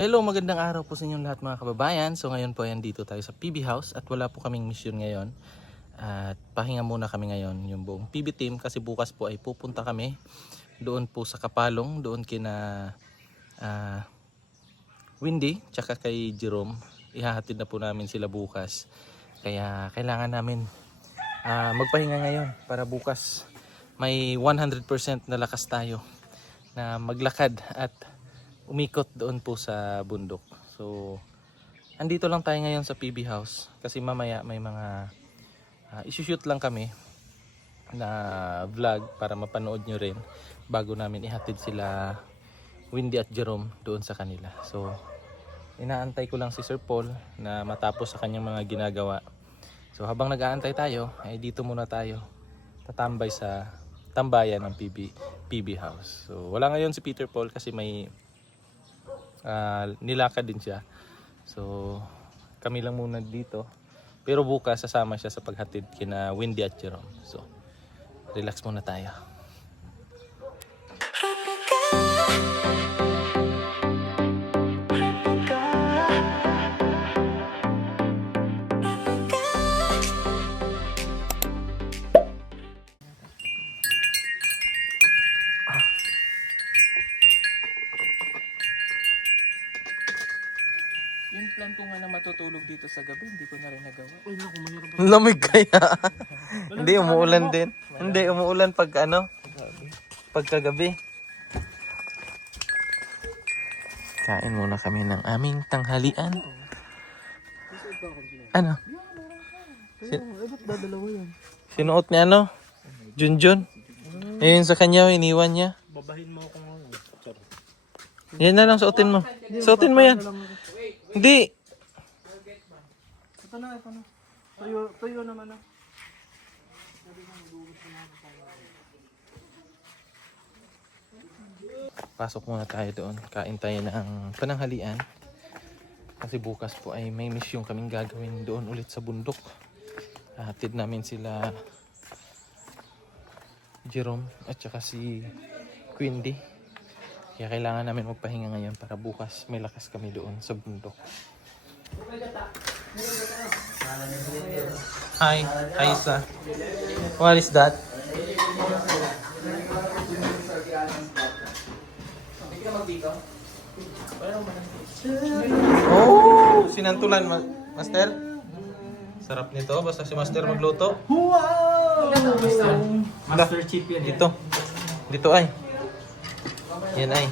Hello, magandang araw po sa inyong lahat mga kababayan. So ngayon po ayan dito tayo sa PB House at wala po kaming mission ngayon. At pahinga muna kami ngayon yung buong PB team kasi bukas po ay pupunta kami doon po sa Kapalong, doon kina Windy tsaka kay Jerome. Ihahatid na po namin sila bukas. Kaya kailangan namin magpahinga ngayon para bukas may 100% na lakas tayo na maglakad at umikot doon po sa bundok. So andito lang tayo ngayon sa PB House kasi mamaya may mga isushoot lang kami na vlog para mapanood nyo rin bago namin ihatid sila Windy at Jerome doon sa kanila. So inaantay ko lang si Sir Paul na matapos sa kanyang mga ginagawa. So habang nag-aantay tayo ay dito muna tayo tatambay sa tambayan ng PB House. So wala ngayon si Peter Paul kasi may nilakad din siya. So kami lang muna dito. Pero bukas sasama siya sa paghatid kina Windy at Jerome. So relax muna tayo. Yung plan ko nga na matutulog dito sa gabi, hindi ko na rin nagawa. Uy, naku, mahirap ba? Lamig kaya. Hindi, umuulan din. Hindi, umuulan pag ano? Pagkagabi. Kain muna kami ng aming tanghalian. Ano? Ba't dadalawa yan? Sinuot niya ano? Junjun. Ayun sa kanya, iniwan niya. Babahin mo akong ano. Yan na lang, suotin mo. Suotin mo yan. Hindi. Ito na. Tuyo naman na. Pasok muna tayo doon. Kain tayo ng pananghalian. Kasi bukas po ay may mission kaming gagawin doon ulit sa bundok. Hatid namin sila Jerome at saka si Windy. Kaya kailangan namin magpahinga ngayon para bukas may lakas kami doon sa bundok. Hi, Isa. What is that? Oh, sinantulan, Master. Sarap nito, basta si Master magluto. Wow! Master Chief yan. Dito ay. Yan ay.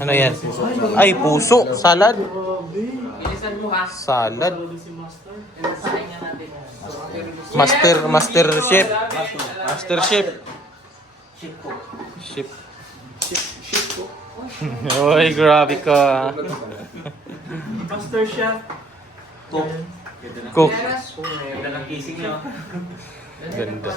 Ano yan? Ay, puso. Salad. Salad. Master Chef. Master Chef. Chef. Oy, grabe ka. Master Chef. Cook. Ganda ng kising nyo. Ganda.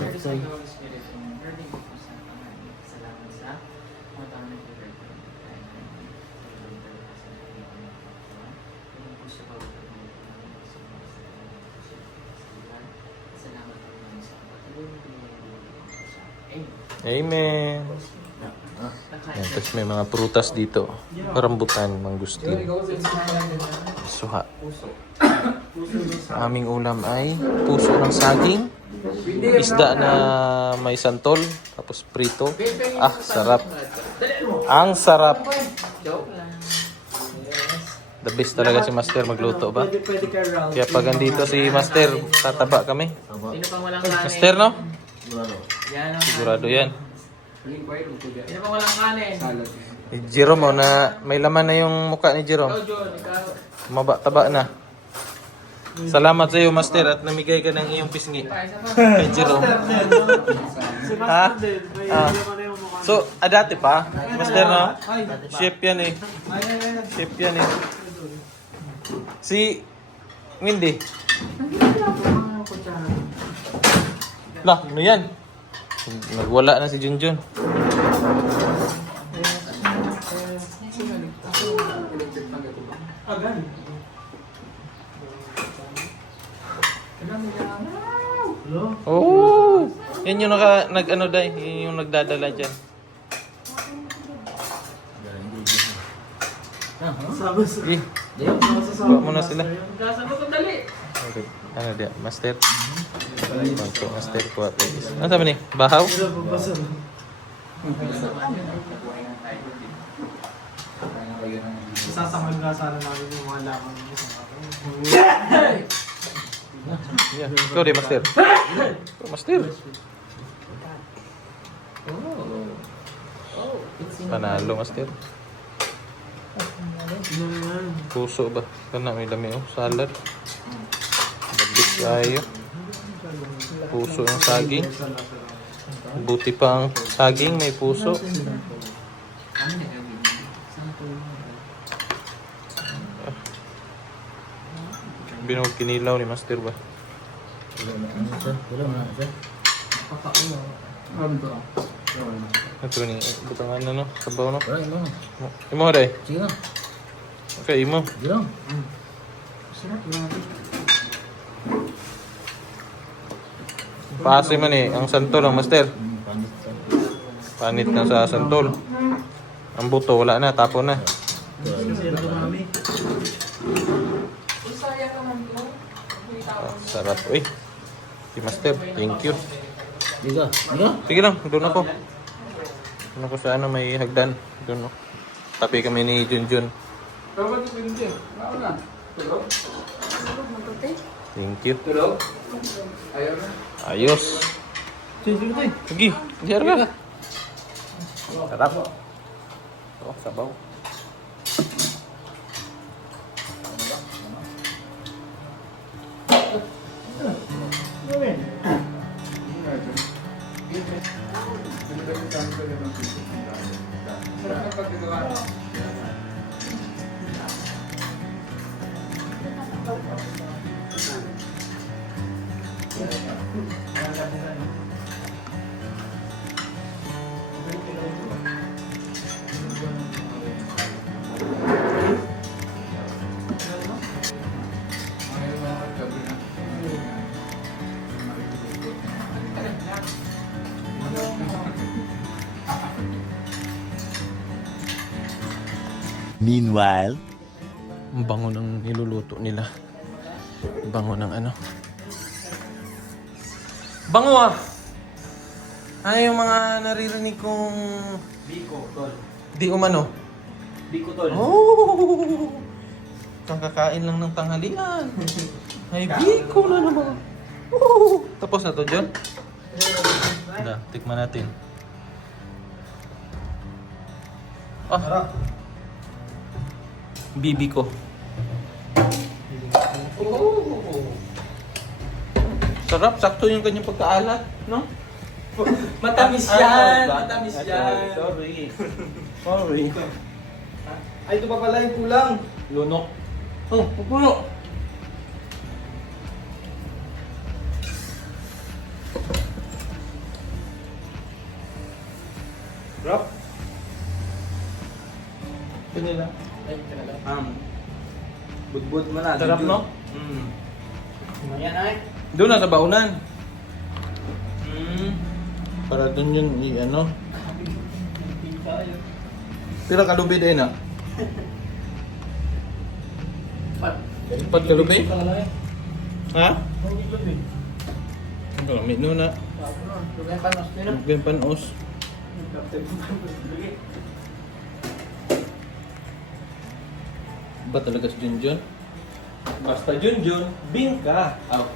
Amen. Yan, tapos may mga prutas dito. Rambutan, mangustin, suha. Ang aming ulam ay puso ng saging, isda na may santol, tapos prito. Ah, sarap. Ang sarap. The best talaga si Master magluto ba? Kaya pag andito si Master, tataba kami. Master, no? Sigurado yan. Sino pa walang kanin? Jerome, oh, na may laman na yung mukha ni Jerome. Maba-taba na. Salamat sa iyo, Master, at namigay ka ng iyong pisngi kay Jerome. Si Ha? Master din. May Ah. naman na yung mukha. So, dati pa, Master, no? Chef yan eh. Chef yan eh. Si Windy. Lah, ano yan? Nagwala na si Junjun. Agad. Oh! Yan yung nag-ano dahil, yun yung nagdadala dyan. Sige. Kuha mo na sila. Magkasagot ang dali. Okay. Ano dia? Master? Konto, master kuha please. Ano sabi ni? Bahaw? Sasamag nga sana namin yung mga laman mo sa mga Yeah. Ikaw di, master. Ikaw, master. Panalo, master. Puso ba? Kana may dami oh. Salad. Labis kayo. Puso ang saging. Buti pa ang saging, may puso. Binuog kinilaw ni master ba? Ito ni, butangan na no? Sabaw no? Imo day? Okay, imo. Paase man eh, ang santol ang master. Panit na sa santol. Ang buto wala na, tapo na. Sarap. Uy, si master, thank you. Sige lang, doon ako. Doon ako sa ano, may hagdan. Doon ako. Tapi kami ni Junjun. Thank you. Ayos. Sige, diyan ka. Sarap. Oh, sabaw. Meanwhile, Ang bango ng niluluto nila. Bango ng ano. Bango ah! Ano yung mga naririnig kong Biko, tol. di umano? Biko, tol. Oh! Kakain lang ng tanghalian. Ay, biko na naman. Oh! Tapos na to, John? Hala, tikman natin. Ah! Bibi ko. Sarap, sakto yung kanyang pagkaalat, no? Matamis yan! Matamis yan! Sorry. Sorry. Ay, ito pa pala yung kulang. Lunok. Oh, pupuno. Rock. Ito nila. Budbud mo na. Sarap, no? Ayan ay. Doon na sa baunan. Para doon yun i-ano. Tira kalubi din na. Pat kalubi? Ha? Ang kalamit nun na. Lugay panos. Ba talaga si Junjun? Basta Junjun, bingka. Oh.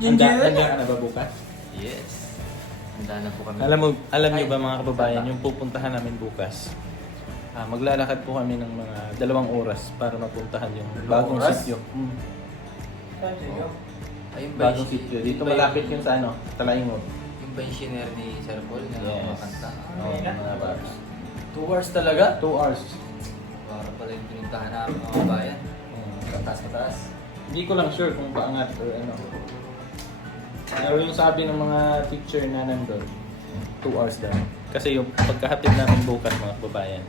Handa ka na ba bukas? Yes. Handa na po kami. Alam niyo ba mga kababayan, yung pupuntahan namin bukas, maglalakad po kami ng mga 2 oras para mapuntahan yung bagong oras? sityo. Ayun ba Bagong sityo. Dito malapit yun sa ano, Talaingod. yung ba yung shiner ni Sir Paul na kumakanta? Oo, mga bars. 2 hours talaga? 2 hours. Para pala yung pinuntahan namin mga bayan. Kataas-kataas. Hindi ko lang sure kung paangat or ano. Pero yung sabi ng mga teacher na nandun, 2 hours daw. Kasi yung pagkahatid namin bukas mga kababayan,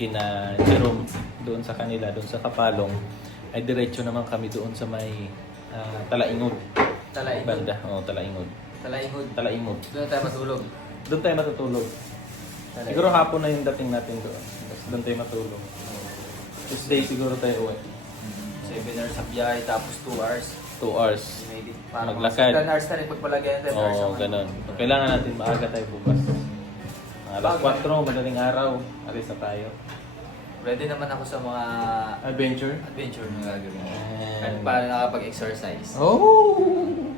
kina Jerome doon sa kanila, doon sa Kapalong, ay diretso naman kami doon sa may Talaingod. Talaingod. Banda, Talaingod. Talaingod. Talaingod. Doon na tayo matulog. Doon tayo matutulog. Siguro hapon na yung dating natin doon. Tapos doon tayo matulog. Tuesday siguro tayo uwi. 7 hours sa biyahe, tapos 2 hours. 2 hours. Maybe. Parang Maglakad. 10 hours na rin pagpalagyan, 10 hours. Oo, ganun. Kailangan natin maaga tayo bukas. Alas 4, madaling araw. Alis na tayo. Ready naman ako sa mga Adventure? adventure na gagawin. Kahit paano nakapag-exercise. Oh!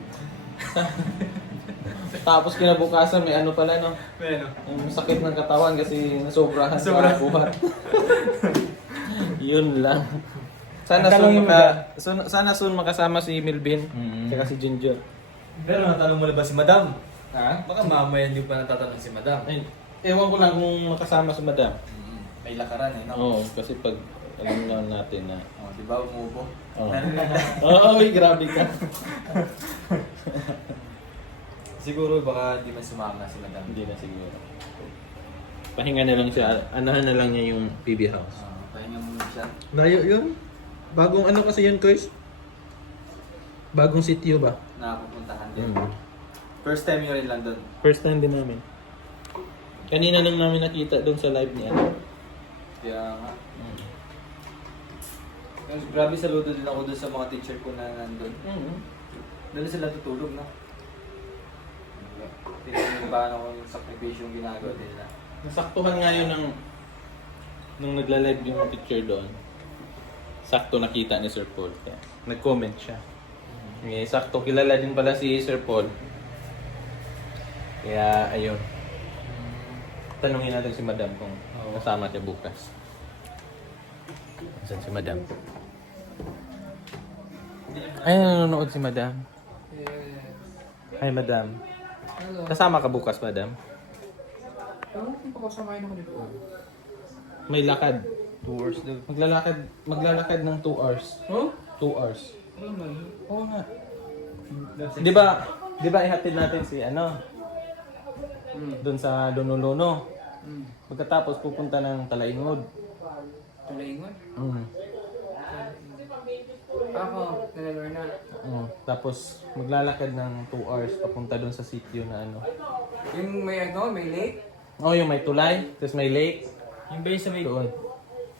Tapos kinabukasan may ano pala no? Bueno. Yung sakit ng katawan kasi nasobrahan Sobra. sa buhat. Yun lang. Sana Tanongin soon, mo sana soon makasama si Milvin Mhm. at si Ginger. Pero natanong mo na ba si Madam? Ha? Baka mamaya niyo pa natatanong si Madam. Ay, ewan ko lang kung makasama si Madam. May lakaran eh, no? Oo, kasi pag alam na natin na. Oh, di ba umubo? Oo. Oo, uy, grabe ka. Siguro baka di man sumama si Madam. Hindi na siguro. Pahinga na lang siya. Anahan na lang niya yung PB house. Pahinga muna siya. Layo yun. Bagong ano kasi yun, Kois? Bagong sitio ba? Nakapupuntahan din. Mm. First time yun rin lang doon. First time din namin. Kanina lang namin nakita doon sa live niya. Kaya nga. Pero grabe saludo din ako doon sa mga teacher ko na nandun. Doon sila tutulog, no? Tingnan mo paano ko yung sakripisyo yung ginagawa nila. Nasaktuhan nga yun nung nagla-live yung picture doon. Sakto nakita ni Sir Paul. Kaya nag-comment siya. Sakto kilala din pala si Sir Paul. Kaya ayun. Tanungin natin si Madam kung kasama siya bukas. Saan si Madam? Ay, nanonood si Madam. Hi, Madam. Hello. Kasama ka bukas, Madam? Ewan ko kung pakasamahin ako dito. May lakad. 2 hours daw. Maglalakad ng 2 hours. Huh? 2 hours. Ano na yun? Oo nga. Di ba ihatid natin si doon sa Donolono. Pagkatapos pupunta ng Talaingod. Talaingon? Mm. Ako, nalalor na. Tapos maglalakad ng 2 hours papunta doon sa sitio na ano. Yung may may lake? Oh, yung may tulay, tapos may lake. Yung ba yung Doon.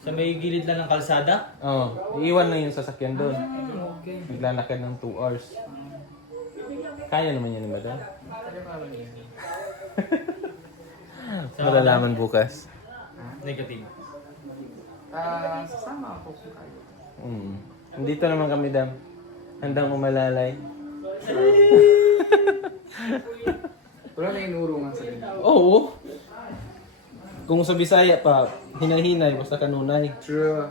sa may gilid lang ng kalsada? Oh, iiwan na yung sasakyan doon. Okay. Maglalakad ng 2 hours. Kaya naman yan, Madam. Kaya pa rin yun. Malalaman bukas. Negative. Sasama ako kung kaya. Dito naman kami, Dam. Handang umalalay. Wala na inurungan sa ganyan. Oo. Kung sa Bisaya pa, hinay-hinay, basta kanunay. True.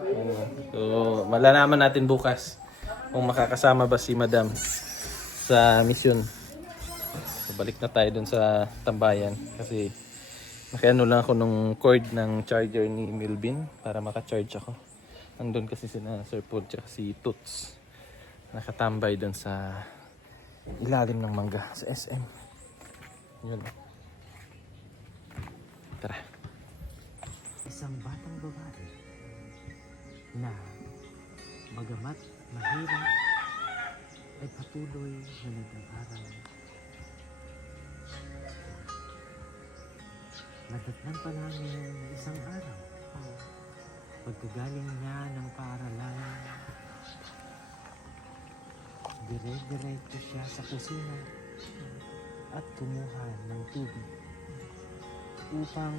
So, malalaman natin bukas kung makakasama ba si Madam sa mission. So, balik na tayo dun sa tambayan kasi nakiano lang ako nung cord ng charger ni Milvin para maka-charge ako. Nandun kasi sina Sir Paul at si Toots. Nakatambay dun sa ilalim ng mangga sa SM. Yun. Tara. Isang batang babae na bagamat mahirap ay patuloy na nag-aaral. Nadatnan pa namin na isang araw, pagkagaling niya ng paaralan, dire-diretso siya sa kusina at kumuha ng tubig upang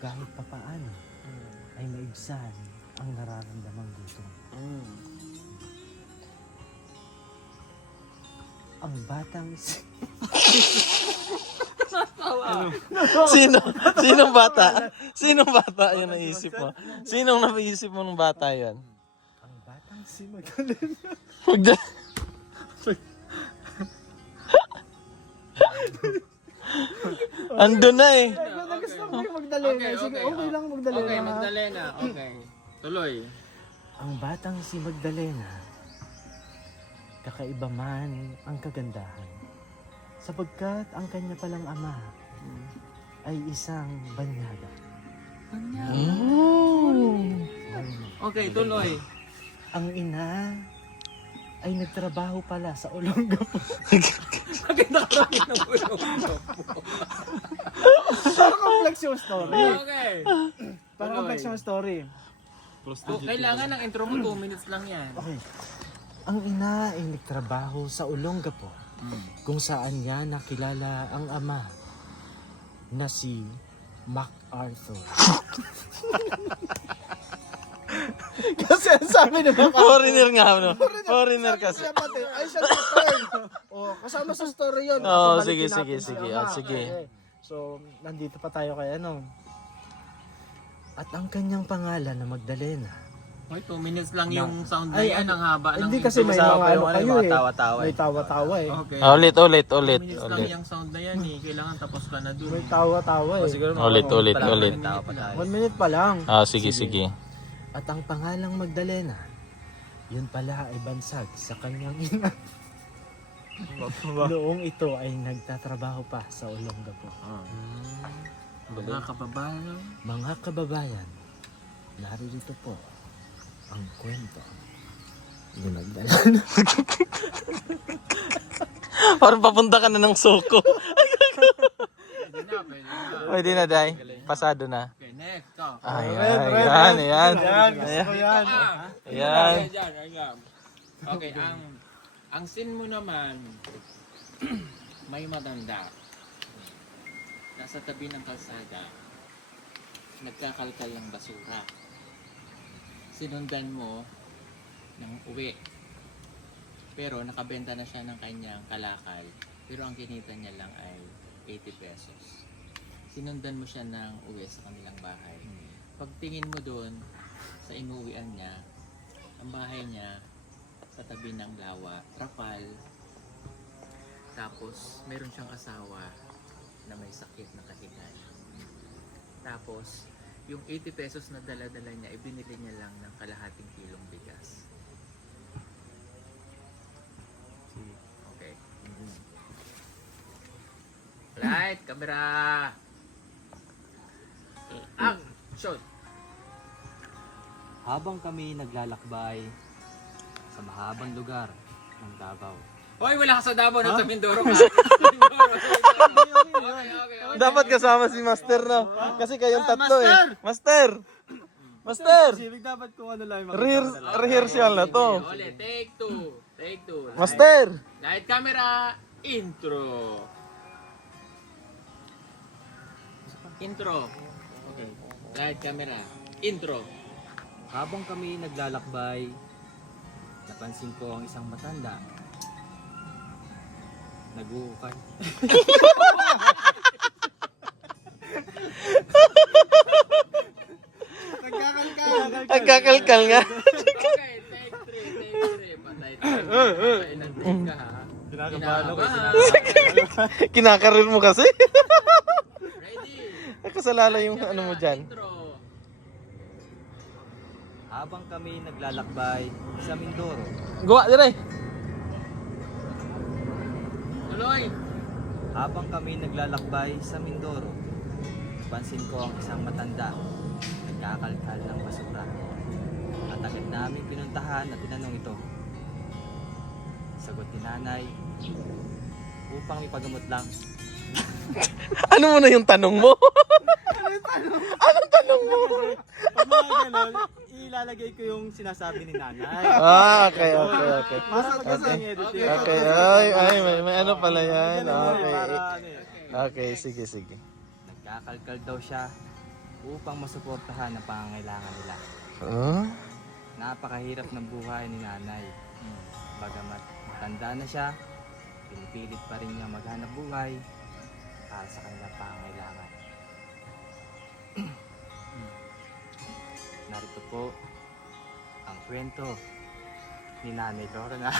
kahit papaano ay maibsan ang nararamdamang gutom. Ang batang Sinong bata? Sinong bata yung naisip mo? Sinong naisip mo ng bata yan? ang batang si Magdalena. Andun na eh. Gusto mo yung Magdalena. Sige, okay lang Magdalena. Okay, Magdalena. Okay. Tuloy. Ang batang si Magdalena, kakaiba man ang kagandahan, sapagkat ang kanya palang ama ay isang banyaga. Okay, tuloy. Ang ina ay nagtrabaho pala sa Olongapo. Bakit nakarating ng ulong? Parang complex yung story. Okay. Parang complex yung story. Kailangan ng intro mo 2 minutes lang yan. Okay. Ang ina ay nagtrabaho sa Olongapo, kung saan niya nakilala ang ama na si MacArthur. Kasi ang sabi ni MacArthur, Foreigner nga, no? Foreigner kasi. siya pati, ay siya pattern. Oh, kasama sa story yun. Oo, Balikin sige, natin sige, si sige. ama. Sige. Okay. So, nandito pa tayo kay ano. At ang kanyang pangalan na Magdalena. Hoy, 2 minutes lang yung sound na Ay, yan. Ang haba ng Hindi kasi may Kasama mga pa ano yung kayo mga eh. tawa-tawa May tawa-tawa eh. Okay. Ulit. 2 minutes lang Ulit. yung sound na yan eh. Kailangan tapos ka na dun. May tawa-tawa eh. Siguro Ulit. Tawa pa tayo. 1 minute pa lang. Sige. At ang pangalang Magdalena, yun pala ay bansag sa kanyang ina. Noong ito ay nagtatrabaho pa sa Olongapo. Mga kababayan. Mga kababayan, naririto po ang kwento ni Magdalena. Parang papunta ka na ng Soko. Pwede na. Pwede na, Day. Pasado na. Okay, next. Go. Ayan. Yan, gusto ko yan. Ayan. Ayan. Okay, ang scene mo naman, may matanda. Nasa tabi ng kalsada, nagkakalkal ng basura. Sinundan mo ng uwi. Pero nakabenta na siya ng kanyang kalakal. Pero ang kinita niya lang ay 80 pesos. Sinundan mo siya ng uwi sa kanilang bahay. Pagtingin mo doon sa inuwian niya, ang bahay niya sa tabi ng lawa, trapal. Tapos meron siyang asawa na may sakit na kahigan. Tapos yung 80 pesos na dala-dala niya, ibinili niya lang ng kalahating kilong bigas. Okay. Light, camera. Action. Habang kami naglalakbay sa mahabang lugar ng Davao. Hoy, wala ka sa Davao, nasa Mindoro ka. Mindoro. Okay. Dapat kasama si Master, no? Kasi kayong tatlo eh. Master! Sibig dapat kung ano lang Rehearsal na to. Ulit, take two. Take two. Master! Light, camera, intro. Intro. Okay. Light, camera, intro. Habang kami naglalakbay, napansin ko ang isang matanda. Nag-uukay. Nagkakalkal nga. Okay, take three. Patay tayo. Patay ng take ka ha. Kinakabahan. Kinakarir mo kasi. Ready? Nakasalala yung ano mo dyan. Intro. Habang kami naglalakbay sa Mindoro, Gawa, dire. Tuloy. habang kami naglalakbay sa Mindoro, pansin ko ang isang matanda nagkakalkal ng basura. At agad namin pinuntahan at tinanong ito. Sagot ni nanay, upang ipagamot lang. Ano mo na yung tanong mo? Anong tanong mo? Pag mga ganon, ilalagay ko yung sinasabi ni nanay. Okay. Okay, ay, may ano pala yan. Okay, sige. Nagkakalkal daw siya upang masuportahan ang pangangailangan nila. Huh? Napakahirap ng buhay ni nanay. Bagamat matanda na siya, pinipilit pa rin niya maghanap buhay para sa kanilang pangangailangan. Narito po ang kwento ni Nanay Lorna.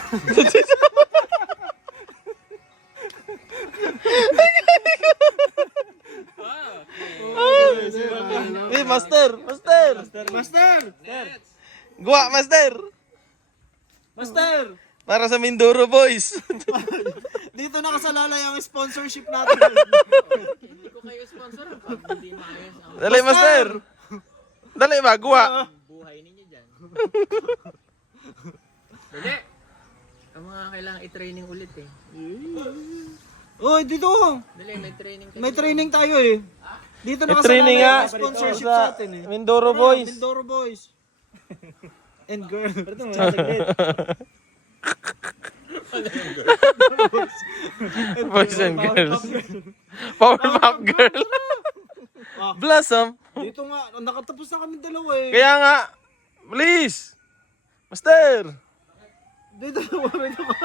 Master! Next. Gawa, Master! Master! Para sa Mindoro Boys. Dito nakasalalay ang sponsorship natin. Hindi ko kayo sponsor pag hindi maayos ang Dali, Master! Dali ba, gawa. buhay ninyo dyan. Dali. Ang mga kailangan i-training ulit eh. Oh, dito. Dali, may training ka. May training tayo eh. Dito May na training nga sponsorship sa sa atin eh. Mindoro Boys. Mindoro Boys. And girl. Boys and girls. Powerpuff Girl. Blossom. Dito nga, nakatapos na kami dalawa eh. Kaya nga, please. Master. Dito na dito ka.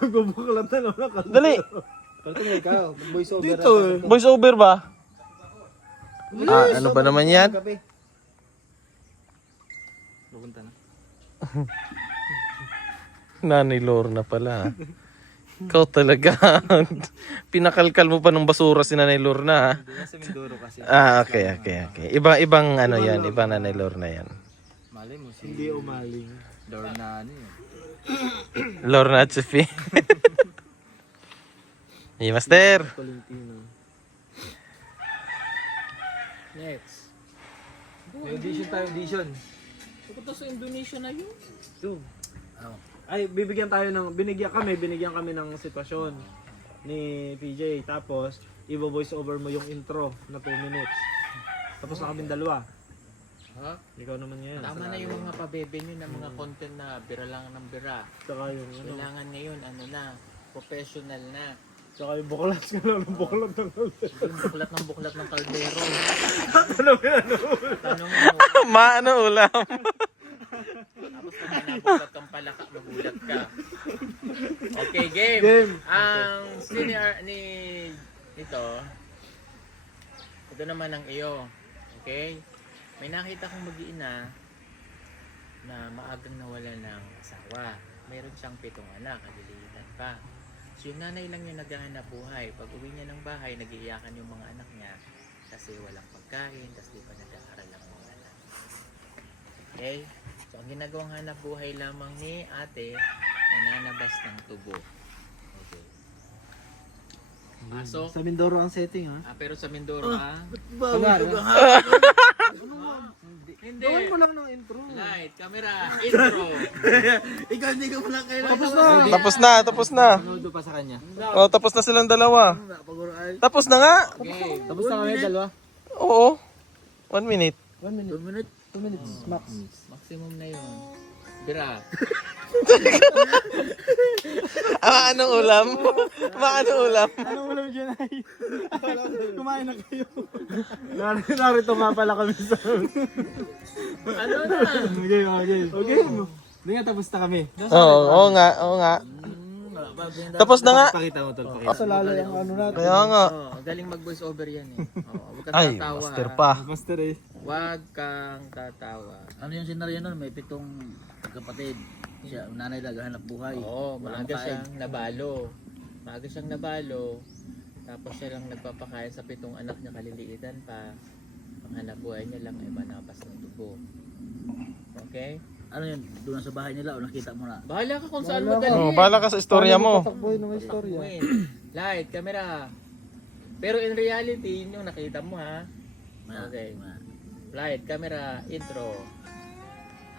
Magbubuklat na naman ako. Dali. Dito eh. Voice over ba? Ano ba naman yan? Pupunta na. Nanay Lorna pala. Ikaw talaga. Pinakalkal mo pa ng basura si Nanay Lorna. Ha? Hindi nga sa Mindoro kasi. Okay. Ibang ano yan, ibang Nanay Lorna yan. Malay mo si Hindi umaling. Lorna ano yun. Lorna at Sophie. Hey, Master. Tolentino. Next. May audition tayo, audition. Pupunta sa Indonesia na yun. Ay, binigyan kami ng sitwasyon ni PJ. Tapos, i-voice over mo yung intro na 2 minutes. Tapos na kami dalawa. Ha? Ikaw naman ngayon. Tama na yung mga pabebe nyo na mga content na bira lang ng bira. Tsaka yung ano. Kailangan ngayon, ano na, professional na. Tsaka yung buklat ka lang ng buklat ng Yung buklat ng kaldero. Ano yan? Tanong mo, Maano ulam? tapos pag nabuklat kang palaka, magulat ka. Okay, game. Game. Ang senior ni ito naman ang iyo. Okay? May nakita kong mag-iina na maagang nawala ng asawa. Mayroon siyang 7 anak, kalilitan pa. So yung nanay lang yung naghahanap buhay. Pag uwi niya ng bahay, nag-iiyakan yung mga anak niya kasi walang pagkain, kasi di pa nag-aaral ang mga anak. Okay? So ang ginagawang hanap buhay lamang ni ate, nananabas ng tubo. Okay. So, Sa Mindoro ang setting ha? pero sa Mindoro Hindi. Gawin mo lang ng intro. Light, camera, intro. Ikaw hindi ka pala kailangan. Tapos na. Nudo pa sa kanya. Oh, tapos na silang dalawa. Tapos na nga. Okay. Tapos na kami dalawa. Oo. 1 minute. 1 minute. 2 minutes max. Maximum na yun. Bira. Anong ulam? Anong ulam? Anong ulam dyan ay? Kumain na kayo. Narito nga pala kami sa... Ano na? Okay. Hindi nga tapos na kami. Oo nga. Tapos na nga. Pakita mo tol. Pakita. Sa lalo yung ano natin. Kaya nga. Galing mag-voice over yan eh. Huwag kang Ay, tatawa. master ha. pa. Master eh. Huwag kang tatawa. Ano yung senaryo nun? May 7 kapatid. Siya, nanay naghahanap buhay. Oo, Walang maaga kain. siyang nabalo. Maaga siyang nabalo. Tapos siya lang nagpapakain sa 7 anak niya, kaliliitan pa. Ang hanap buhay niya lang ay manapas ng tubo. Okay? Ano yun? Doon sa bahay nila o nakita mo na? Bahala ka kung saan mo dalhin. Oh, bala ka sa istorya mo. Takboy na may istorya. Win. Light, camera. Pero in reality, yun yung nakita mo ha. Okay. Light, camera, intro.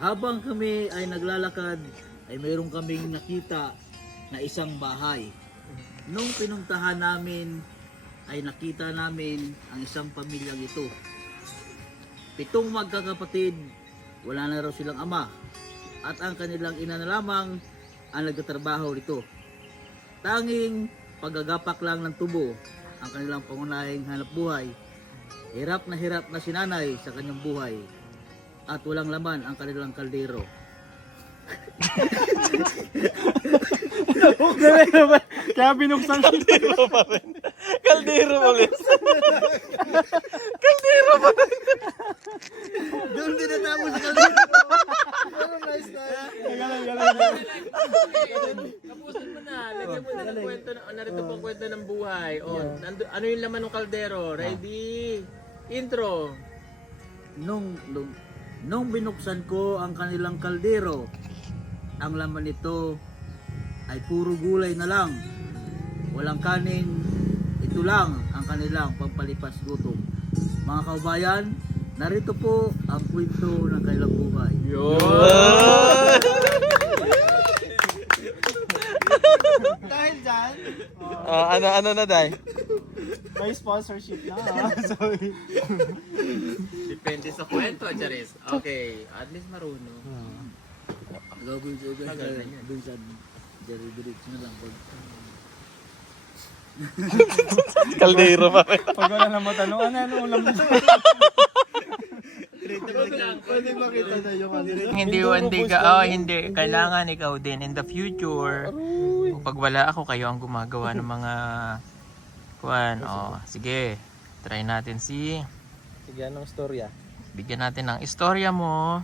Habang kami ay naglalakad, ay mayroon kaming nakita na isang bahay. Nung pinuntahan namin, ay nakita namin ang isang pamilyang ito. 7 magkakapatid, wala na raw silang ama. At ang kanilang ina na lamang ang nagtatrabaho rito. Tanging paggagapak lang ng tubo ang kanilang pangunahing hanap buhay. Hirap na si nanay sa kanyang buhay. At walang laman ang kanilang kaldero. Kaya binuksan Kaldero pa rin. Kaldero ulit. Kaldero pa rin. Doon din natapos sa kaldero. Tapusin mo na. Lagyan mo na ng kwento. Narito pang kwento ng buhay. Ano yung laman ng kaldero? Ready? Intro. Nung binuksan ko ang kanilang kaldero, ang laman nito ay puro gulay na lang. Walang kanin, ito lang ang kanilang pampalipas gutom. Mga kaubayan, narito po ang kwento ng kanilang buhay. dyan. Ano na, Day? May sponsorship na. Sorry. Depende sa kwento, Charis. Okay, at least marunong. Gagawin ko dun sa Jerry Diretso na lang. Kaldero pa. Pag wala na matanong, ano ulam mo? Pwede makita na yung ano. Hindi. Kailangan ikaw din in the future. Pag wala ako, kayo ang gumagawa ng mga sige. Try natin Sige, anong storya? bigyan natin ng istorya mo.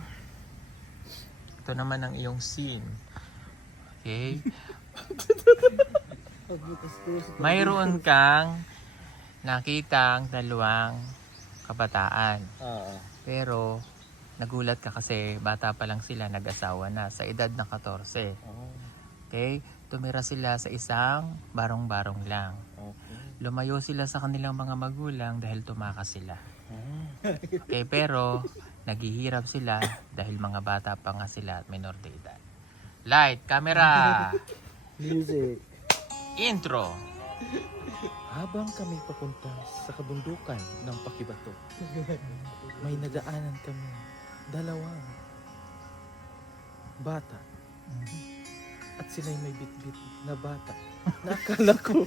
Ito naman ang iyong scene. Okay? Mayroon kang nakitang dalawang kabataan. Oo. Pero nagulat ka kasi bata pa lang sila, nag-asawa na sa edad na 14. Okay? Tumira sila sa isang barong-barong lang. Lumayo sila sa kanilang mga magulang dahil tumakas sila. Okay, pero naghihirap sila dahil mga bata pa nga sila at minor de edad. Light, camera, Music. intro. Habang kami papunta sa kabundukan ng Pakibato, may nadaanan kami dalawang bata. At sila'y may bitbit na bata na akala ko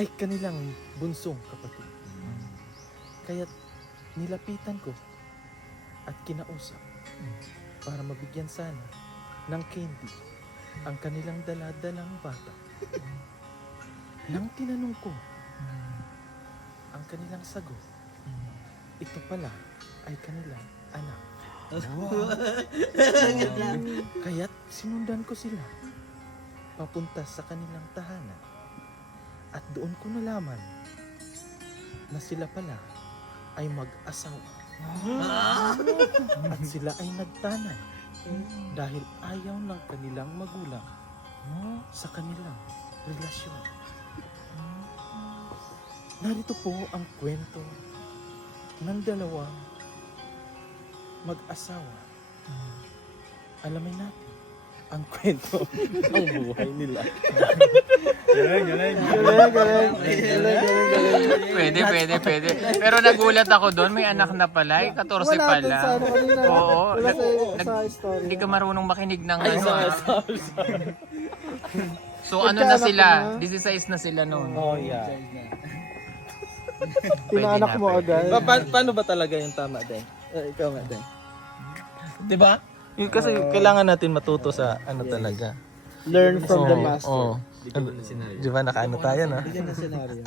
ay kanilang bunsong kapatid. Kaya't nilapitan ko at kinausap para mabigyan sana ng candy ang kanilang daladalang bata. Nang tinanong ko ang kanilang sagot, ito pala ay kanilang anak. Kaya't sinundan ko sila papunta sa kanilang tahanan at doon ko nalaman na sila pala ay mag-asawa. At sila ay nagtanay dahil ayaw ng kanilang magulang sa kanilang relasyon. Narito po ang kwento ng dalawang mag-asawa. Alamin natin ang kwento ng buhay nila. Pwede. Pero nagulat ako doon, may anak na pala, 14 pala. Oo. Hindi ka marunong makinig ng ano. So ano na sila? 16 na sila noon. Oh yeah. Pinaanak mo agad. Paano ba talaga yung tama, Day? Ikaw nga, Day. Diba? Yung kasi kailangan natin matuto sa ano talaga. Learn from the master. Oo. Di ba nakaano tayo, no? Bigyan ng senaryo.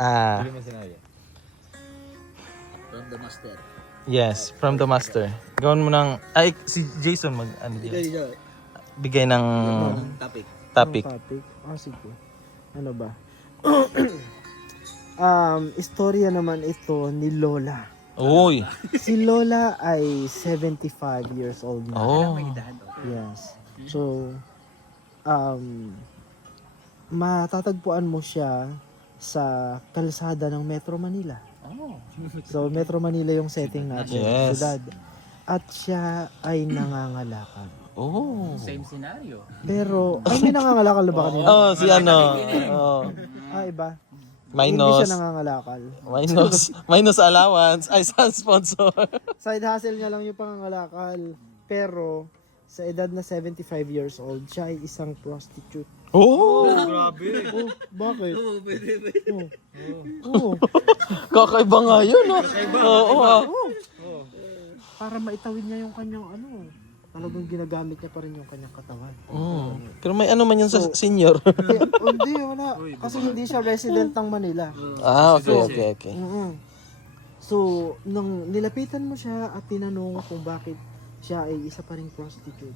From the master. Yes, from the master. Gawin mo ng ay si Jason mag ano dyan. Bigay ng Topic. topic. Topic. Sige. Ano ba? Istorya naman ito ni Lola. Uy. Si Lola ay 75 years old na. Oh. Yes. So, matatagpuan mo siya sa kalsada ng Metro Manila. So, Metro Manila yung setting natin. Yes. Syudad. At siya ay nangangalakal. Oh. Same scenario. Pero, ay may nangangalakal na ba kanina? Oh, si ano. Oh. Iba. Hindi Minus siya nangangalakal. minus allowance ay sa sponsor. Side hustle niya lang yung pangangalakal. Pero, sa edad na 75 years old, siya ay isang prostitute. Oh. Grabe. Oh, bakit? Pwede. Oh, Kakaiba nga yun, ah. Oo, ah. para maitawid niya yung kanyang talagang ginagamit niya pa rin yung kanyang katawan. Pero may ano man yun sa senior. Hindi, wala. Kasi hindi siya resident ng Manila. Ah, okay. Mm-mm. So, nung nilapitan mo siya at tinanong kung bakit siya ay isa pa ring prostitute,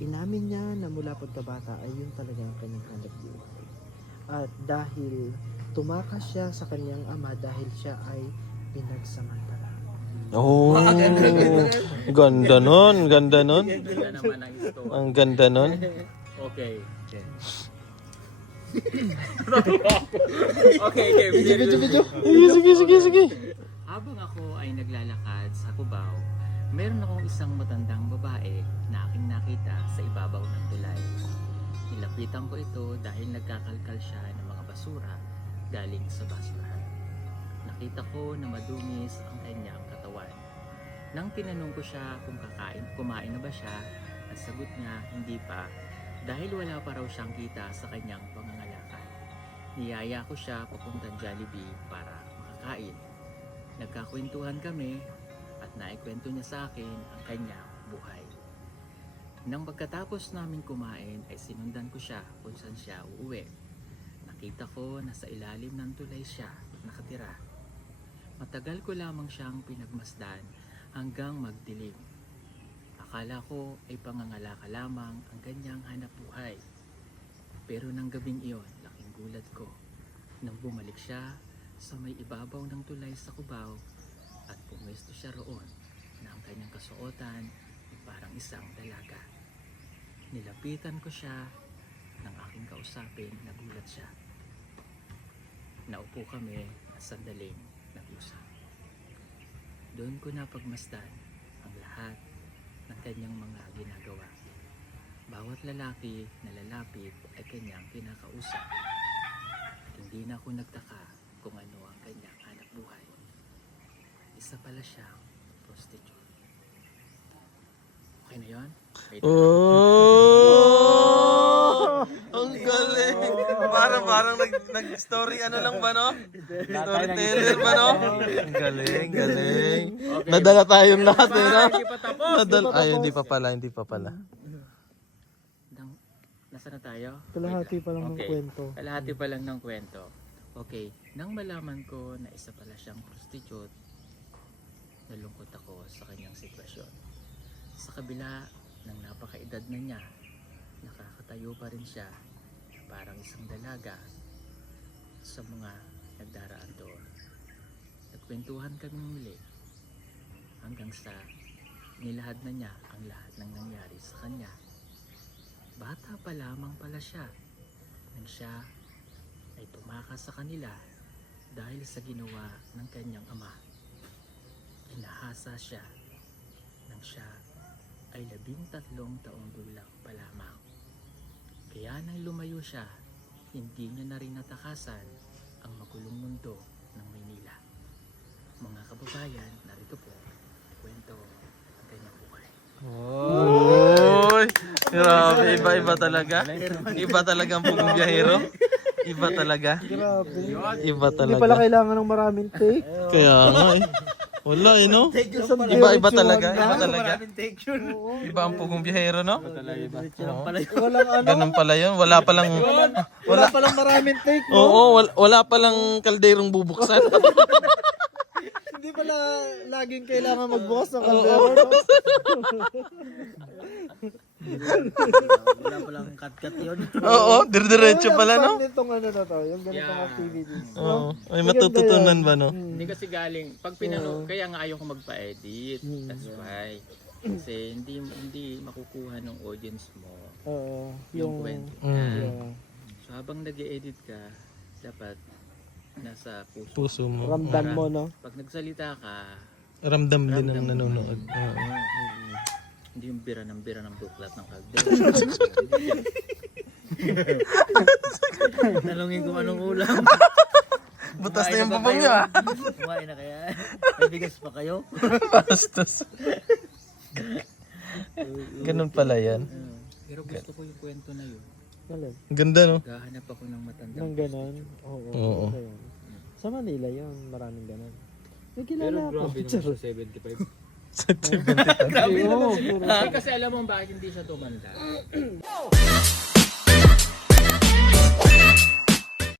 inamin niya na mula pagkabata ay yun talaga ang kanyang hanap buhay. At dahil tumakas siya sa kanyang ama dahil siya ay pinagsamantala. Oh. Ganda nun. Ganda naman ang story. Ang ganda nun. Okay. Okay. Sige. Habang ako ay naglalakad sa Cubao, meron akong isang matandang babae na aking nakita sa ibabaw ng tulay. Nilapitan ko ito dahil nagkakalkal siya ng mga basura galing sa basurahan. Nakita ko na madungis ang kanyang katawan. Nang tinanong ko siya kung kumain na ba siya, ang sagot niya hindi pa dahil wala pa raw siyang kita sa kanyang pangangalakal. Niyaya ko siya papuntang Jollibee para makakain. Nagkakwentuhan kami at naikwento niya sa akin ang kanyang buhay. Nang pagkatapos namin kumain ay sinundan ko siya kung saan siya uuwi. Nakita ko na sa ilalim ng tulay siya nakatira. Matagal ko lamang siyang pinagmasdan hanggang magdilim. Akala ko ay pangangalaka lamang ang kanyang hanap buhay. Pero nang gabing iyon, laking gulat ko nang bumalik siya sa may ibabaw ng tulay sa kubaw at pumwesto siya roon na ang kanyang kasuotan ay parang isang dalaga. Nilapitan ko siya nang aking kausapin, nagulat siya. Naupo kami at sandaling nag-usap. Doon ko napagmasdan ang lahat ng kanyang mga ginagawa. Bawat lalaki na lalapit ay kanyang kinakausap. At hindi na ako nagtaka kung ano ang kanyang hanap buhay. Isa pala siyang prostitute. Okay na yun? Wait lang. Oh! Ang galing! Parang nag-story ano lang ba, no? Storyteller ba, no? Ang galing, galing. Nadala tayong lahat, eh, no? Ay, hindi pa pala. Nasaan na tayo? Kalahati pa lang ng Okay. kwento. Kalahati pa lang ng kwento. Okay, nang malaman ko na isa pala siyang prostitute, nalungkot ako sa kanyang sitwasyon. Sa kabila ng napakaedad na niya, nakakatayo pa rin siya na parang isang dalaga sa mga nagdaraan doon. Nagkwentuhan kami muli hanggang sa nilahad na niya ang lahat ng nangyari sa kanya. Bata pa lamang pala siya nang siya ay tumakas sa kanila dahil sa ginawa ng kanyang ama. Inahasa siya nang siya ay 13 taong gulang pa lamang. Kaya nang lumayo siya, hindi niya na rin natakasan ang magulong mundo ng Maynila. Mga kababayan, narito po kwento ng kanyang buhay. Oy! Grabe, iba talaga. Iba talaga ang pugong biyahero. Iba talaga. Grabe. Iba Hindi pala talaga. kailangan ng maraming take. Kaya nga eh. Wala eh, no? Isang Iba diretso talaga. lang Iba na. talaga. Iba ang pugong biyahero, no? Oo. Walang ano. Ganun pala yun. Wala palang... Wala palang maraming take, no? Oo, wala palang kalderong bubuksan. Hindi pala laging kailangan magbukas ng kaldero, no? Wala palang cut-cut yun. Oo, dire-diretso pala, no? Fun nitong ano na to, yung ganitong Yeah. activities. Oo. May matututunan ba, no? Hindi kasi galing, pag kaya nga ayaw ko magpa-edit. That's why. Kasi hindi makukuha ng audience mo Oo, yung kwento. yeah, So habang nag-e-edit ka, dapat nasa puso. Puso mo. ramdam mo, no? Pag nagsalita ka, Ramdam din ang nanonood. Oo. hindi yung bira ng buklat ng kalde. Tanungin kung anong ulam. Butas na yung bubong niyo, ah. Kumain na kaya? May bigas pa kayo? Bastos. Ganun pala yan. Pero gusto ko yung kwento na yun. Alin? Ganda, no? Gahanap ako ng matandang Nang ganon? Oo. Oo. Ano yun? Sa Manila yun, maraming ganon. May kilala ako. Charot. 75. Oo, puro- Kasi alam mo bakit hindi siya tumanda?